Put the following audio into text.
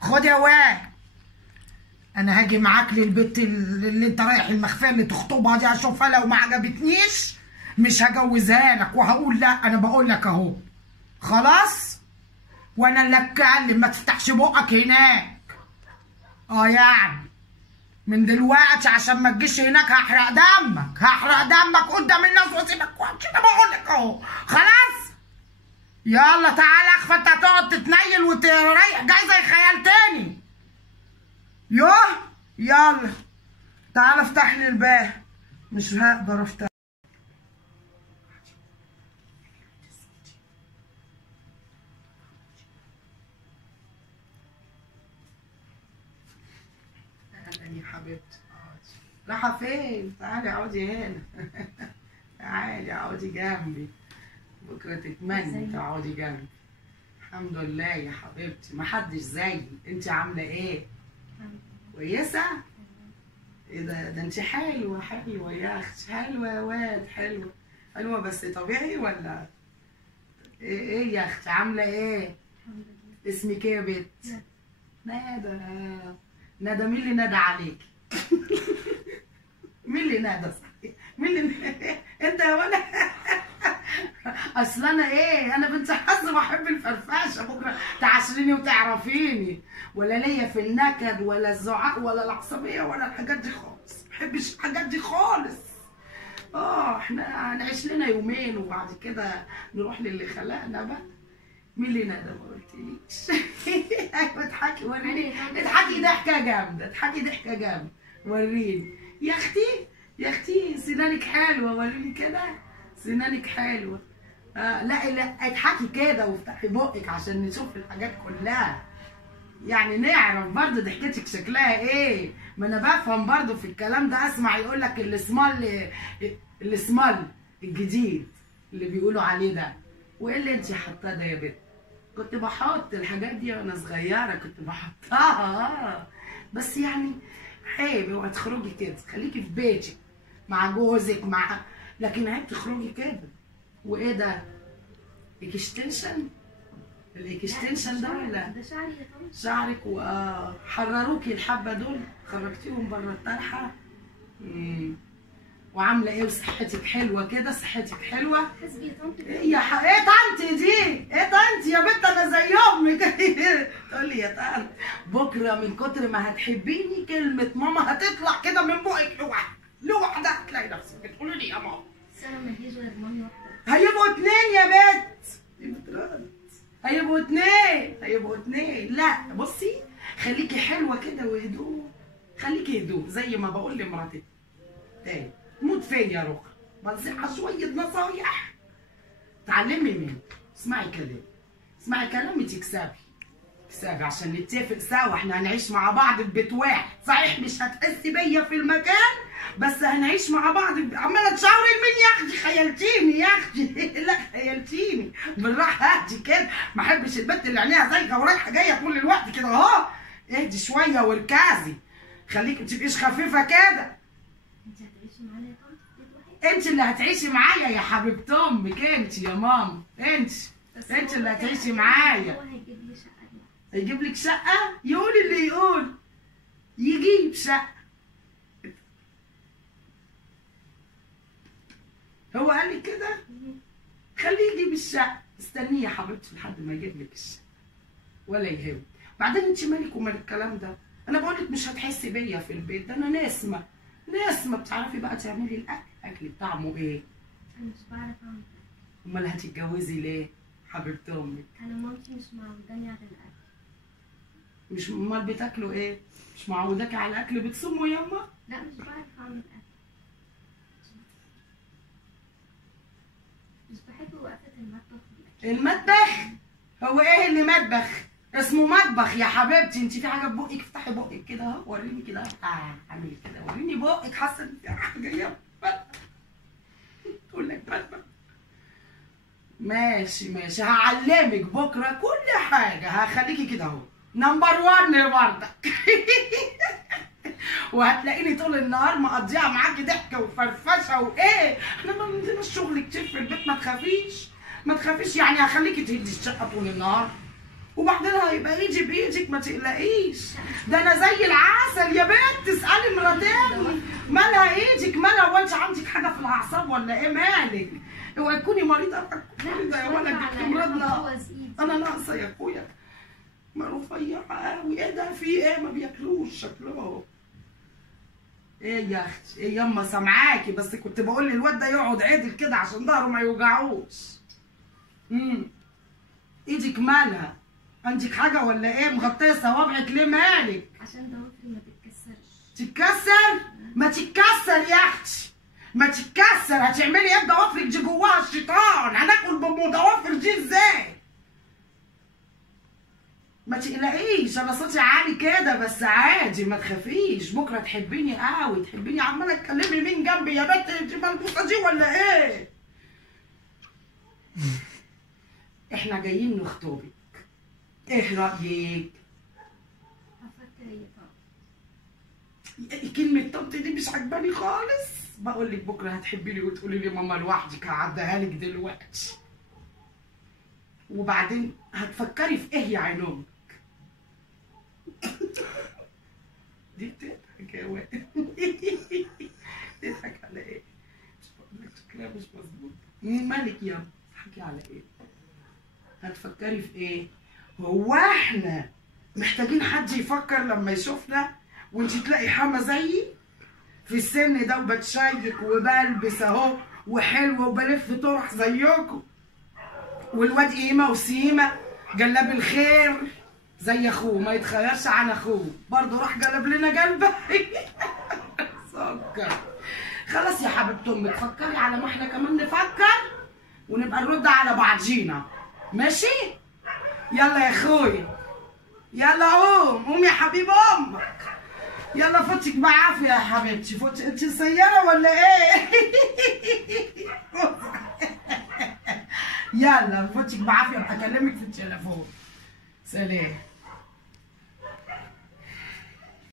خد يا واد، انا هاجي معاك للبت اللي انت رايح المخفيه اللي تخطبها دي، اشوفها لو ما عجبتنيش مش هجوزها لك، وهقول لا. انا بقول لك اهو خلاص، وانا اللي اتكلم، ما تفتحش بقك هناك. يعني من دلوقتي عشان ما تجيش هناك هحرق دمك، هحرق دمك قدام الناس واسيبك وامشي. انا بقول لك اهو خلاص. يلا تعالى اخفى، انت هتقعد تتنيل وتريح جاي زي خيال تاني. يلا تعالى افتح لي الباب. مش هقدر افتح. اهلا يا حبيبتي. رايحه فين؟ تعالي اقعدي هنا. تعالي اقعدي جنبي، بكره تتمني تقعدي جنبي. الحمد لله يا حبيبتي، محدش زيي. انت عامله ايه؟ كويسه؟ ايه ده انت حلوه حلوه يا اختي، حلوه يا واد، حلوه حلوه. بس طبيعي ولا ايه يا اختي؟ عامله ايه؟ اسمك ايه يا بت؟ ندى. ندى مين اللي ندى عليك؟ مين اللي ندى؟ صحيح مين اللي انت يا ولد؟ اصل انا ايه، انا بنت حظ وبحب الفرفشه، بكره تعاشريني وتعرفيني، ولا ليا في النكد ولا الزعاق ولا العصبيه ولا الحاجات دي خالص. ما بحبش الحاجات دي خالص. احنا هنعيش لنا يومين وبعد كده نروح للي خلقنا بقى. مين اللي ندى؟ ما قلتليش. ايوه اضحكي وريني، اضحكي ضحكه جامده، اضحكي ضحكه جامده، وريني يا اختي. يا اختي سنانك حلوه، وريني كده سنانك حلوه. لا اضحكي كده وافتحي بقك عشان نشوف الحاجات كلها، يعني نعرف برضه ضحكتك شكلها ايه. ما انا بفهم برضه في الكلام ده. اسمع يقول لك السمال الجديد اللي بيقولوا عليه ده. وايه اللي انت حاطاه ده يا بنت؟ كنت بحط الحاجات دي وانا صغيره، كنت بحطها. بس يعني عيب، اوعي تخرجي كده، خليكي في بيتك مع جوزك لكن عيب تخرجي كده. وايه ده؟ اكستنشن؟ الاكستنشن ده ولا ده شعري يا طنط. شعرك؟ وحرروكي الحبه دول، خرجتيهم بره الطرحه. وعامله ايه؟ وصحتك حلوه كده؟ صحتك حلوه؟ حسبي يا طنط. ايه طنط دي؟ ايه طنط يا بنت؟ انا زي امك. تقول لي يا طنط. بكره من كتر ما هتحبيني كلمه ماما هتطلع كده من بقك لوحدها، هتلاقي نفسك بتقولي لي يا ماما. بس انا ما فيش غير مامي واحده. هيبقوا اتنين يا بنت. هيبقوا اتنين. لا بصي، خليكي حلوه كده وهدوء، خليكي هدوء زي ما بقول لمراتي تاني. موت فيا يا رخ، بنصحها شويه نصايح تعلمي مني. اسمعي كلامي تكسبي عشان نتفق سوا. احنا هنعيش مع بعض في بيت واحد، صحيح مش هتحسي بيا في المكان بس هنعيش مع بعض. عماله تشاوري لمين يا اختي؟ خيلتيني يا اختي. لا خيلتيني بالراحه، اهدي كده. ما احبش البنت اللي عينيها زايغه ورايحه جايه طول الوقت كده اهو. اهدي شويه واركزي، خليكي ما تبقيش خفيفه كده. انت هتعيشي معانا يا طنط في بيت واحد؟ انت اللي هتعيشي معايا يا حبيبه امك، انت يا ماما، انت اللي هتعيشي معايا. هو هيجيب لي شقه دلوقتي. هيجيب لك شقه؟ يقول اللي يقول، يجيب شقه. هو قال لي كده؟ خليه يجيب الشقه. استنيه يا حبيبتي لحد ما يجيب لك الشقه، ولا يهمك. بعدين انت مالك ومال الكلام ده؟ انا بقول لك مش هتحسي بيا في البيت ده. انا نسمه بتعرفي بقى تعملي الاكل بطعمه ايه؟ انا مش بعرف اعمل. امال هتتجوزي ليه حبيبه امك؟ انا مامتي مش معوداني على الاكل. مش امال بتاكلوا ايه؟ مش معوداكي على الاكل؟ بتصوموا ياما؟ لا مش بعرف اعمل اكل. مش بحب وقفه المطبخ والاكل. المطبخ؟ هو ايه اللي مطبخ؟ اسمه مطبخ يا حبيبتي. انت في حاجه في بقك؟ افتحي بقك كده اهو، وريني كده. اعملي كده، وريني بقك. حاسه ان في حاجه جايه تقول لك مطبخ. ماشي هعلمك بكره كل حاجه، هخليكي كده اهو نمبر 1 برضك. وهتلاقيني طول النهار مقضيها معاكي ضحكه وفرفشه وايه. احنا ما عندناش شغل كتير في البيت. ما تخافيش يعني هخليكي تهدي الشقه طول النهار وبعدين هيبقى ايدي بايدك ما تقلقيش. ده انا زي العسل يا بنت. اسالي مراتي مالها ايدك مالها؟ هو انت عندك حاجه في الاعصاب ولا ايه مالك؟ اوعي تكوني مريضه. مريضه يا ولد مرضنا. انا ناقصه يا اخويا. ما رفيعه قوي. ايه ده في ايه؟ ما بياكلوش شكلهم. ايه يا اختي؟ ايه يما سامعاكي، بس كنت بقول للواد ده يقعد عدل كده عشان ظهره ما يوجعوش. ايدك مالها؟ عندك حاجه ولا ايه؟ مغطيه صوابعك ليه مالك؟ عشان ضوافري ما تتكسرش. تتكسر؟ ما تتكسر يا اختي، ما تتكسر. هتعملي ايه بضوافرك دي؟ جواها الشيطان. هناكل ضوافر دي ازاي؟ ما تقلقيش، انا صوتي عالي كده بس عادي، ما تخافيش. بكره تحبيني قوي، تحبيني. عماله تكلمي مين جنبي يا بنت؟ انت ملبوسه دي ولا ايه؟ احنا جايين نخطبك، ايه رايك؟ هفكر يا طنط. كلمه طنط دي مش عجباني خالص. بقول لك بكره هتحبيني وتقولي لي ماما لوحدك. هعديها لك دلوقتي. وبعدين هتفكري في ايه يا عين امك؟ دي بتضحك يا واد. بتضحك على ايه؟ مش بقول لك شكلها مش مظبوط. مالك يا بتضحكي على ايه؟ هتفكري في ايه؟ هو احنا محتاجين حد يفكر لما يشوفنا وانت تلاقي حما زيي في السن ده وبتشيك وبلبس اهو وحلوه وبلف طرح زيكم، والواد قيمه وسيمه جلاب الخير زي اخوه ما يتخيرش عن اخوه، برضه راح جلب لنا جلبه. سكر. خلاص يا حبيبه امك، فكري على ما احنا كمان نفكر ونبقى نرد على بعضينا. ماشي؟ يلا يا اخويا، يلا قوم يا حبيب امك. يلا فوتك بعافيه يا حبيبتي. فوتي انت سياره ولا ايه؟ يلا فوتك بعافيه، ابقى اكلمك في التليفون. سلام.